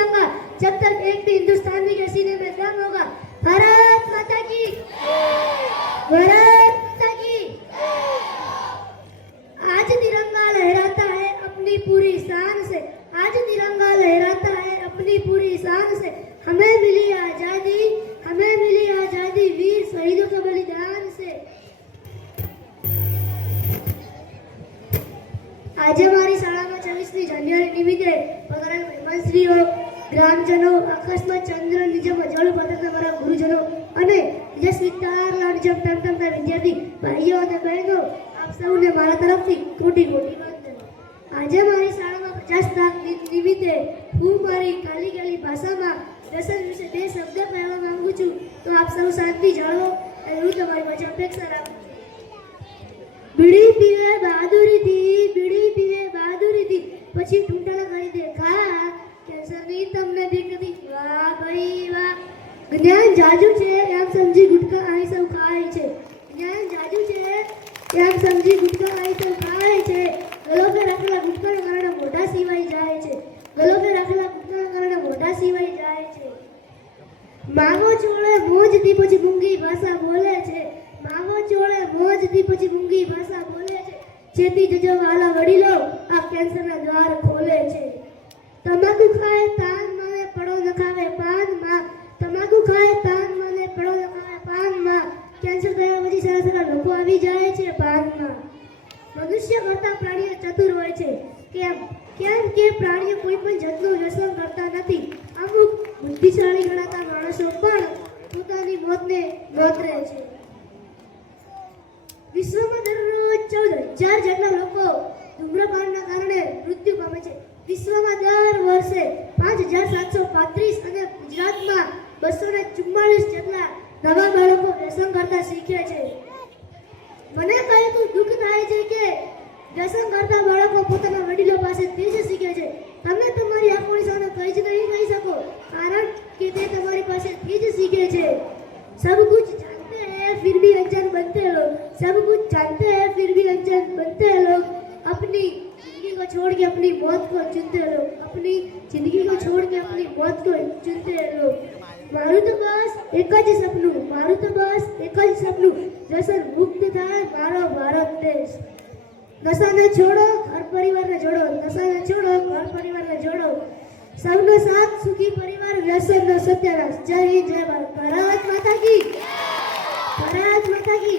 तिरंगा जब तक एक भी हिंदुस्तानी के सीने में दम होगा। भारत माता की, भारत माता की। आज तिरंगा लहराता है अपनी पूरी शान से, आज तिरंगा लहराता है अपनी पूरी शान से। हमें मिली आजादी, हमें मिली आजादी वीर शहीदों के बलिदान से। આજે મારી શાળામાં 26મી જાન્યુઆરી નિમિત્તે પધારેલ મહેમાનશ્રીઓ, ગ્રામજનો, આકાશમાં ચંદ્ર નિજમ જળ પતંગના મારા ગુરુજનો અને યશવી તારલા નિજમ ટમટમતા વિદ્યાર્થી ભાઈઓ અને બહેનો, આપ સૌને મારા તરફથી કોટી કોટી વંદન। આજે મારી શાળામાં 50 તાક નિમિત્તે હું મારી કાલી કાલી ભાષામાં વ્યસન વિશે 2 શબ્દ કહેવા માંગુ છું, તો આપ સૌ શાંતિ જાળવો અને હું તમારી પાસે અપેક્ષા રાખું છું। બીડી પીવે બહાદુરી थी, बीड़ी पीवे बहादुरी थी, પછી ટૂંટાળા કરી દે ખા, કેન્સરની તમને બીક નથી। વાહ ભાઈ વાહ। જ્ઞાન જાજુ છે એમ સમજી ગુટકા આઈ સૌ ખાય છે, જ્ઞાન જાજુ છે એમ સમજી ગુટકા આઈ સૌ ખાય છે। ગલોકે રાખેલા ગુટકાના કારણે મોઢા સીવાઈ જાય છે, ગલોકે રાખેલા ગુટકાના કારણે મોઢા સીવાઈ જાય છે। માવો ચોળે મોજથી પછી મૂંગી ભાષા બોલે છે, માવો ચોળે મોજથી પછી મૂંગી ભાષા બોલે છે। चेती जजो वाला वडीलो आ कैंसर ना द्वार खोले छे। तमाकू खाए तान माने पड़ो न खावे पान मां, तमाकू खाए तान माने पड़ो न खावे पान मां। कैंसर थया પછી સારા સારા લોકો આવી જાય છે પાન માં। મનુષ્ય કરતા પ્રાણીઓ ચતુર હોય છે, કેમ કે પ્રાણીઓ કોઈ પણ જાતનું વ્યસન કરતા નથી। અમુક બુદ્ધિશાળી ગણાતા માણસો પણ પોતાની મોતને નોતરે છે। વિશ્વમાં દરરોજ 14,000 જેટલા લોકો ધૂમ્રપાનના કારણે મૃત્યુ પામે છે। વિશ્વમાં દર વર્ષે 5,735 અને ગુજરાતમાં 244 જેટલા નવા બાળકો વ્યસન કરતા શીખે છે। મને કહેતું દુઃખ થાય છે કે વ્યસન કરતા બાળકો પોતાના વડીલો પાસેથી જ શીખે છે। તમે તમારી આંખોની સામે કંઈ જ નહીં કહી શકો, કારણ કે તે તમારી પાસેથી જ શીખે છે। सब कुछ जानते हैं फिर भी अनजान बनते हैं लोग, सब कुछ जानते हैं फिर भी अनजान बनते हैं लोग। अपनी जिंदगी को छोड़ के अपनी मौत को चुनते हैं लोग, अपनी जिंदगी को छोड़ के अपनी मौत को चुनते हैं लोग। मारू तो बस एक ज सपनू, मारू तो बस एक ज सपनू, व्यसन मुक्त थाय मारो भारत देश। नशा ने छोड़ो घर परिवार ने जोड़ो, नशा ने छोड़ो घर परिवार ने जोड़ो। सबनो साथ सुखी परिवार, व्यसन नो सत्यानाश। जय हिंद जय भारत। भारत माता की, भारत माता की।